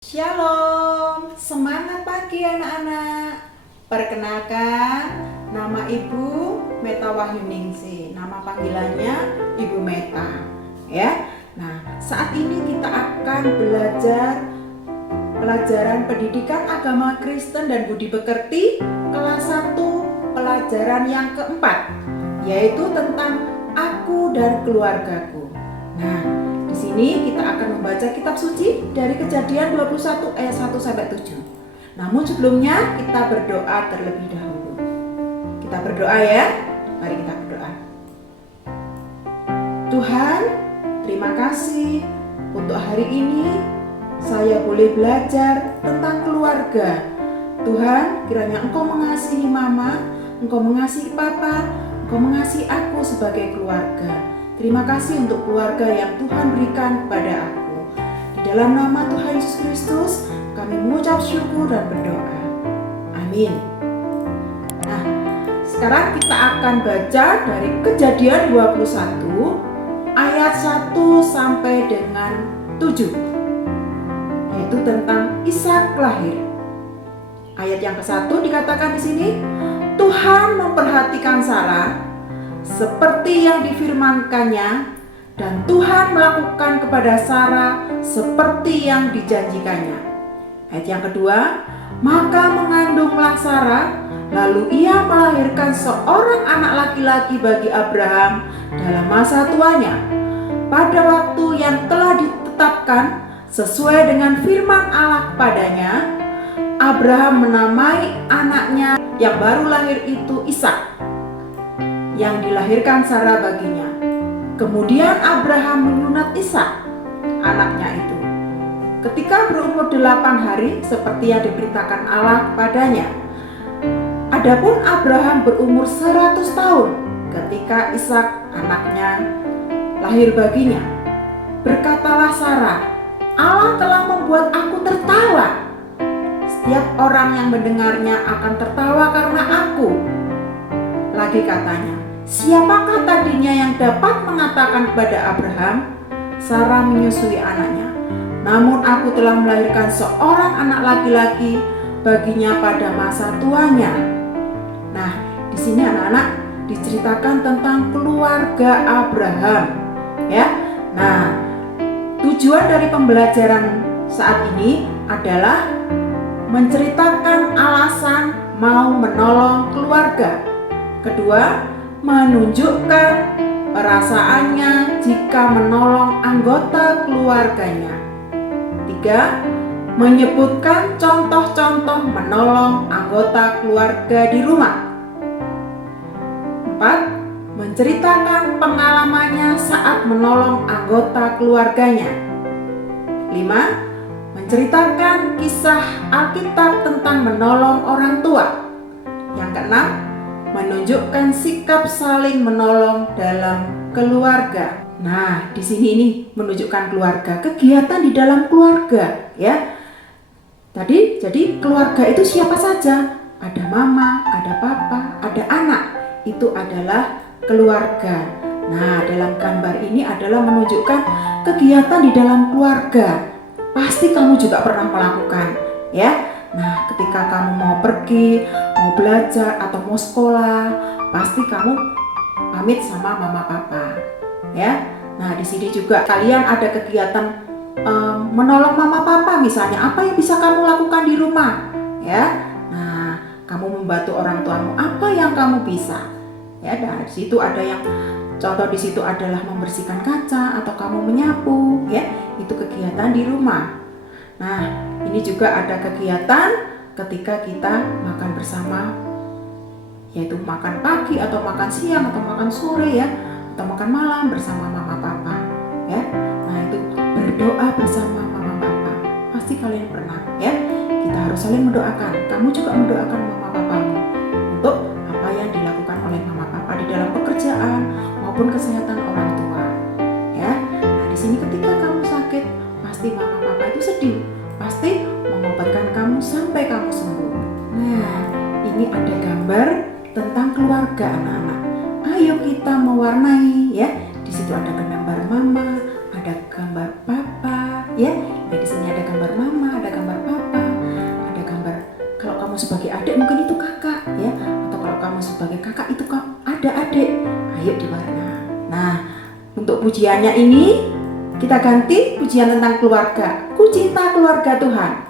Shalom, semangat pagi anak-anak. Perkenalkan, nama Ibu Meta Wahyuningsih. Nama panggilannya Ibu Meta. Ya. Nah, saat ini kita akan belajar pelajaran pendidikan agama Kristen dan budi pekerti kelas 1, pelajaran yang keempat, yaitu tentang aku dan keluargaku. Nah, di sini kita akan membaca kitab suci dari Kejadian 21 ayat 1 sampai 7. Namun sebelumnya kita berdoa terlebih dahulu. Kita berdoa ya. Mari kita berdoa. Tuhan, terima kasih untuk hari ini saya boleh belajar tentang keluarga. Tuhan, kiranya Engkau mengasihi Mama, Engkau mengasihi Papa, Engkau mengasihi aku sebagai keluarga. Terima kasih untuk keluarga yang Tuhan berikan kepada aku. Di dalam nama Tuhan Yesus Kristus, kami mengucap syukur dan berdoa. Amin. Nah, sekarang kita akan baca dari Kejadian 21 ayat 1 sampai dengan 7, yaitu tentang Ishak lahir. Ayat yang ke-1 dikatakan di sini, Tuhan memperhatikan Sarah seperti yang difirmankannya, dan Tuhan melakukan kepada Sarah seperti yang dijanjikannya. Ayat yang kedua, maka mengandunglah Sarah, lalu ia melahirkan seorang anak laki-laki bagi Abraham dalam masa tuanya, pada waktu yang telah ditetapkan sesuai dengan firman Allah kepadanya. Abraham menamai anaknya yang baru lahir itu Ishak, yang dilahirkan Sarah baginya. Kemudian Abraham menyunat Ishak, anaknya itu, ketika berumur 8 hari seperti yang diberitakan Allah kepadanya. Adapun Abraham berumur 100 tahun ketika Ishak anaknya lahir baginya. Berkatalah Sarah, Allah telah membuat aku tertawa. Setiap orang yang mendengarnya akan tertawa karena aku. Lagi katanya, siapakah tadinya yang dapat mengatakan kepada Abraham, Sarah menyusui anaknya? Namun aku telah melahirkan seorang anak laki-laki baginya pada masa tuanya. Nah, di sini anak-anak diceritakan tentang keluarga Abraham, ya. Nah, tujuan dari pembelajaran saat ini adalah menceritakan alasan mau menolong keluarga. Kedua, menunjukkan perasaannya jika menolong anggota keluarganya. Tiga, menyebutkan contoh-contoh menolong anggota keluarga di rumah. Empat, menceritakan pengalamannya saat menolong anggota keluarganya. Lima, menceritakan kisah Alkitab tentang menolong orang tua. Yang keenam, menunjukkan sikap saling menolong dalam keluarga. Nah, di sini ini menunjukkan keluarga, kegiatan di dalam keluarga, ya. Jadi keluarga itu siapa saja? Ada mama, ada papa, ada anak. Itu adalah keluarga. Nah, dalam gambar ini adalah menunjukkan kegiatan di dalam keluarga. Pasti kamu juga pernah melakukan, ya. Nah, ketika kamu mau pergi, mau belajar atau mau sekolah, pasti kamu pamit sama mama papa, ya. Nah, di sini juga kalian ada kegiatan menolong mama papa, misalnya apa yang bisa kamu lakukan di rumah, ya. Nah, kamu membantu orang tuamu, apa yang kamu bisa, ya. Dan di situ ada yang contoh, di situ adalah membersihkan kaca atau kamu menyapu, ya. Itu kegiatan di rumah. Nah, ini juga ada kegiatan ketika kita makan bersama, yaitu makan pagi atau makan siang atau makan sore, ya, atau makan malam bersama mama papa, ya. Nah, itu berdoa bersama mama papa. Pasti kalian pernah, ya. Kita harus saling mendoakan. Kamu juga mendoakan mama papamu untuk apa yang dilakukan oleh mama papa di dalam pekerjaan maupun kesehatan orang tua, ya. Nah, di sini ketika kamu sakit, pasti mama papa itu sedih, pasti mengobatkan kamu sampai kamu sembuh. Nah, ini ada gambar tentang keluarga anak-anak. Ayo kita mewarnai, ya. Di situ ada gambar mama, ada gambar papa, ya. Di sini ada gambar mama, ada gambar sebagai adik mungkin itu kakak ya, atau kalau kamu sebagai kakak itu ada adik. Ayo diwarna. Nah, untuk pujiannya ini kita ganti pujian tentang keluarga. Ku cinta keluarga Tuhan.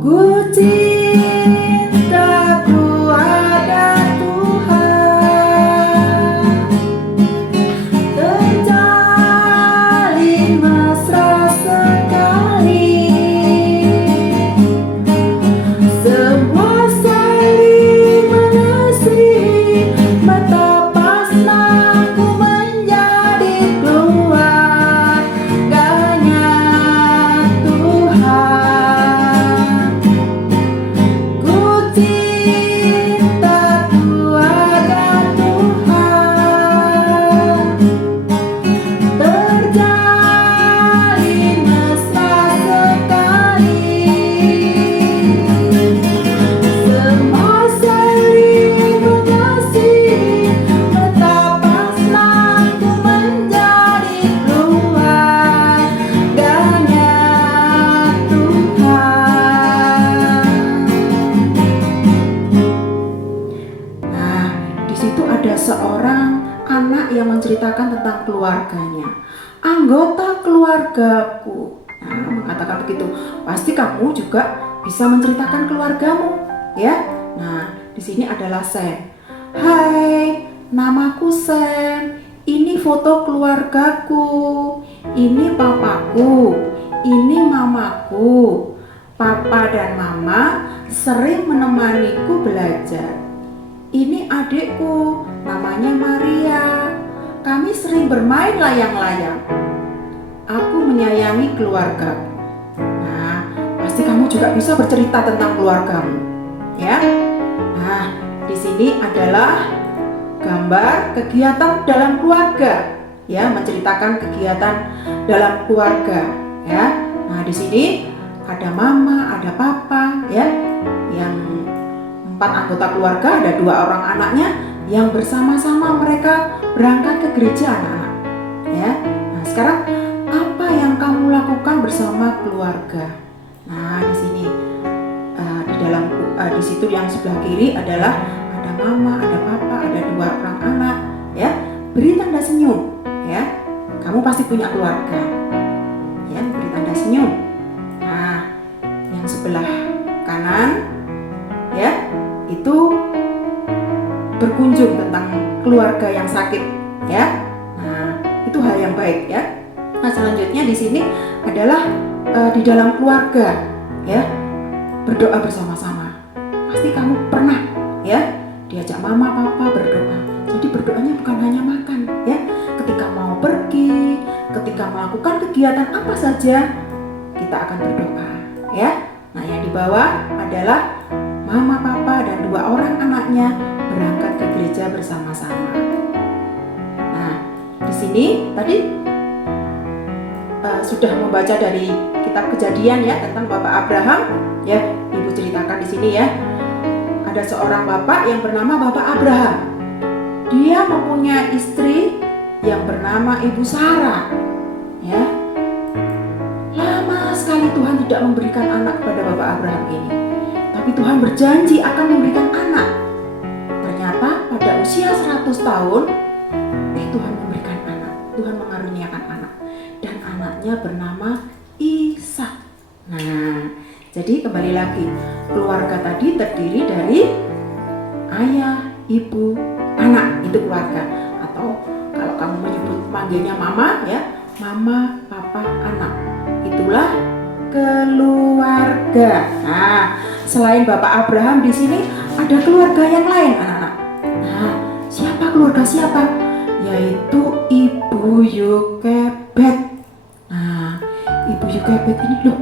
Ku cinta keluarga Tuhan, terjalin mesra sekali, semua saling mengasihi, betapa senang ku menjadi keluarganya Tuhan. Ku cinta keluarga Tuhan, terjalin mesra sekali, semua saling mengasihi, betapa senang ku menjadi keluarganya Tuhan. Nah, di situ ada seorang anak yang menceritakan tentang keluarganya. Anggota keluargaku. Nah, mengatakan begitu. Pasti kamu juga bisa menceritakan keluargamu, ya. Nah, di sini adalah Sam. Hai, namaku Sam. Ini foto keluargaku. Ini papaku. Ini mamaku. Papa dan mama sering menemaniku belajar. Ini adikku, namanya Maria. Kami sering bermain layang-layang. Aku menyayangi keluargaku. Nah, pasti kamu juga bisa bercerita tentang keluargamu, ya. Nah, di sini adalah gambar kegiatan dalam keluarga, ya, menceritakan kegiatan dalam keluarga, ya. Nah, di sini ada mama, ada papa, ya, yang 4 anggota keluarga, ada 2 orang anaknya yang bersama-sama mereka berangkat ke gereja anak-anak, ya. Nah, sekarang apa yang kamu lakukan bersama keluarga? Nah, di sini di situ yang sebelah kiri adalah ada mama, ada papa, ada 2 orang anak, ya. Beri tanda senyum, ya. Kamu pasti punya keluarga, ya. Beri tanda senyum. Nah, yang sebelah kanan, ya, itu berkunjung tentang keluarga yang sakit, ya. Nah, itu hal yang baik, ya. Nah, selanjutnya di sini adalah di dalam keluarga, ya, berdoa bersama-sama. Pasti kamu pernah, ya, diajak mama papa berdoa. Jadi berdoanya bukan hanya makan, ya. Ketika mau pergi, ketika melakukan kegiatan apa saja, kita akan berdoa, ya. Nah, yang di bawah adalah mama, papa, dan 2 orang anaknya berangkat ke gereja bersama-sama. Nah, di sini tadi sudah membaca dari kitab Kejadian, ya, tentang Bapak Abraham, ya. Ibu ceritakan di sini, ya. Ada seorang bapak yang bernama Bapak Abraham. Dia mempunyai istri yang bernama Ibu Sarah, ya. Lama sekali Tuhan tidak memberikan anak kepada Bapak Abraham ini. Tapi Tuhan berjanji akan memberikan anak. Ternyata pada usia 100 tahun, Tuhan memberikan anak. Tuhan mengaruniakan anak. Dan anaknya bernama Ishak. Nah, jadi kembali lagi, keluarga tadi terdiri dari ayah, ibu, anak. Itu keluarga. Atau kalau kamu manggilnya mama, ya, mama, papa, anak. Itulah keluarga. Nah, selain Bapak Abraham di sini ada keluarga yang lain, anak-anak. Nah, siapa keluarga siapa? Yaitu Ibu Yokebed. Nah, Ibu Yokebed ini loh,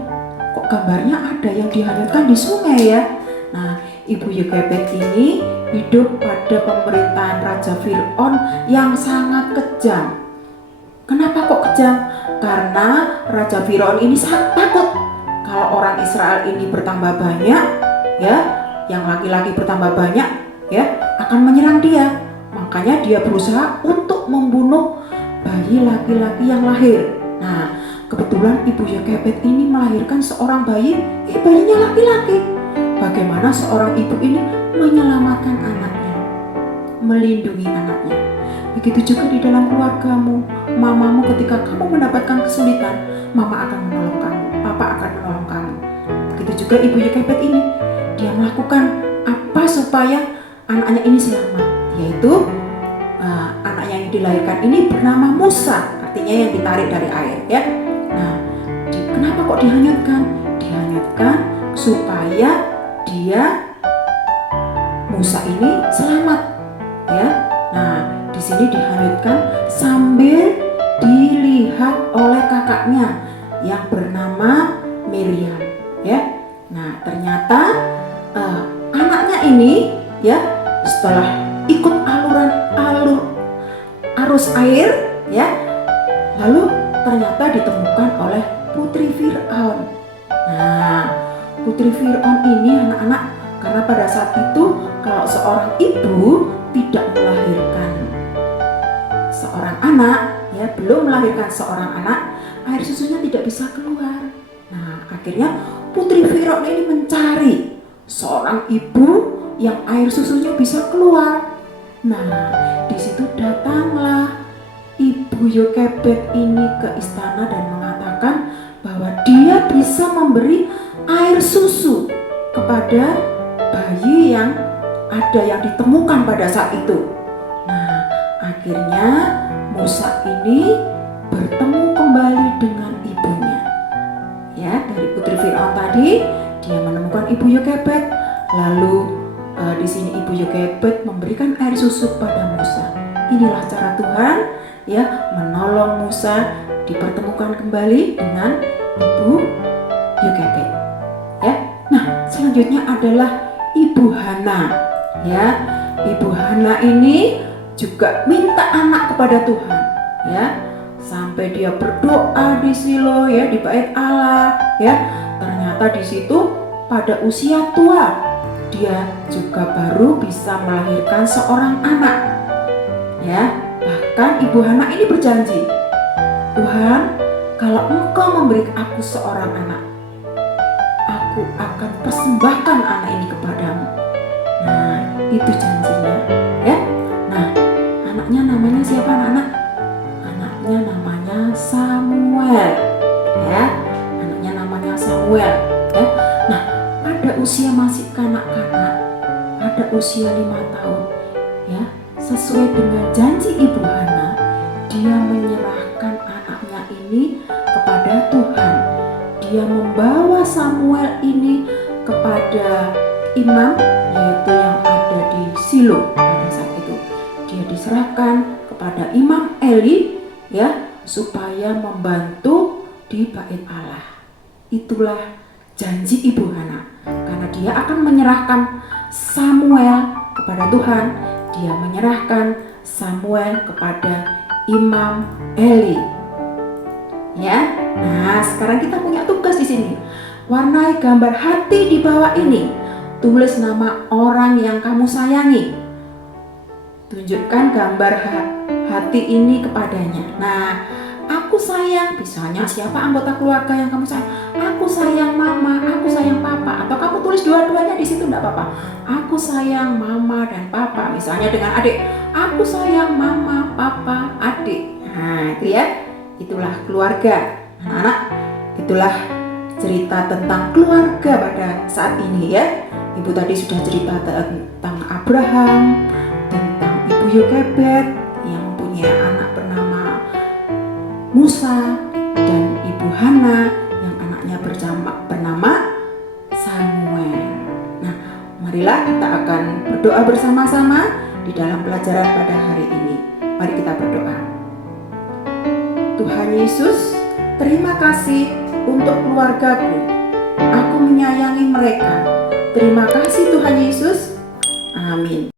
kok gambarnya ada yang dihanyutkan di sungai, ya. Nah, Ibu Yokebed ini hidup pada pemerintahan Raja Fir'aun yang sangat kejam. Kenapa kok kejam? Karena Raja Fir'aun ini sangat takut kalau orang Israel ini bertambah banyak, ya, yang laki-laki bertambah banyak, ya, akan menyerang dia. Makanya dia berusaha untuk membunuh bayi laki-laki yang lahir. Nah, kebetulan Ibu Yokebed ini melahirkan seorang bayinya laki-laki. Bagaimana seorang ibu ini menyelamatkan anaknya, melindungi anaknya. Begitu juga di dalam keluargamu, mamamu ketika kamu mendapatkan kesulitan, mama akan menolong kamu, papa akan menolong kamu. Begitu juga Ibu Yokebed ini, dia melakukan apa supaya anaknya ini selamat, yaitu anaknya yang dilahirkan ini bernama Musa, artinya yang ditarik dari air, ya. Nah, kenapa kok dihanyutkan? Dihanyutkan supaya Musa ini selamat, ya. Nah, di sini dihanyutkan sambil dilihat oleh kakaknya yang bernama Miriam, ya. Nah, ternyata anaknya ini, ya, setelah ikut arus air, ya, lalu ternyata ditemukan oleh putri Fir'aun. Nah, putri Fir'aun ini anak-anak, karena pada saat itu kalau seorang ibu tidak melahirkan seorang anak, ya, belum melahirkan seorang anak, air susunya tidak bisa keluar. Nah, akhirnya putri Fir'aun ini mencari seorang ibu yang air susunya bisa keluar. Nah, di situ datanglah Ibu Yokebed ini ke istana dan mengatakan bahwa dia bisa memberi air susu kepada bayi yang ditemukan pada saat itu. Nah, akhirnya Musa ini bertemu kembali dengan ibunya. Ya, dari putri Fir'aun tadi dia menemukan Ibu Yokebed, lalu di sini Ibu Yokebed memberikan air susu pada Musa. Inilah cara Tuhan, ya, menolong Musa dipertemukan kembali dengan Ibu Yokebed, ya. Nah, selanjutnya adalah Ibu Hana, ya. Ibu Hana ini juga minta anak kepada Tuhan, ya, sampai dia berdoa di Silo, ya, di bait Allah, ya. Ternyata di situ pada usia tua dia juga baru bisa melahirkan seorang anak, ya. Bahkan Ibu Hana ini berjanji, Tuhan, kalau Engkau memberi aku seorang anak, aku akan persembahkan anak ini kepadamu. Nah, itu janjinya, ya. Nah, anaknya namanya siapa, anak-anak? Anaknya namanya Samuel, ya. Anaknya namanya Samuel, ya. Nah, pada usia masih kanak-kanak, pada usia 5 tahun, ya, sesuai dengan janji Ibu Hana, dia menyerahkan anaknya ini kepada Tuhan. Dia membawa Samuel ini kepada imam, yaitu yang ada di Silo pada saat itu. Dia diserahkan kepada Imam Eli, ya, supaya membantu di bait Allah. Itulah janji Ibu Hana. Karena dia akan menyerahkan Samuel kepada Tuhan, dia menyerahkan Samuel kepada Imam Eli. Ya. Nah, sekarang kita punya tugas di sini. Warnai gambar hati di bawah ini. Tulis nama orang yang kamu sayangi. Tunjukkan gambar hati ini kepadanya. Nah, aku sayang, misalnya siapa anggota keluarga yang kamu sayang? Aku sayang mama, aku sayang papa. Atau kamu tulis dua-duanya di situ, enggak apa-apa. Aku sayang mama dan papa. Misalnya dengan adik, aku sayang mama, papa, adik. Nah, itu ya. Itulah keluarga. Anak-anak, itulah cerita tentang keluarga pada saat ini, ya. Ibu tadi sudah cerita tentang Abraham, tentang Ibu Yokebed yang mempunyai anak bernama Musa, dan Ibu Hana yang anaknya bernama Samuel. Nah, marilah kita akan berdoa bersama-sama di dalam pelajaran pada hari ini. Mari kita berdoa. Tuhan Yesus, terima kasih untuk keluargaku. Aku menyayangi mereka. Terima kasih Tuhan Yesus. Amin.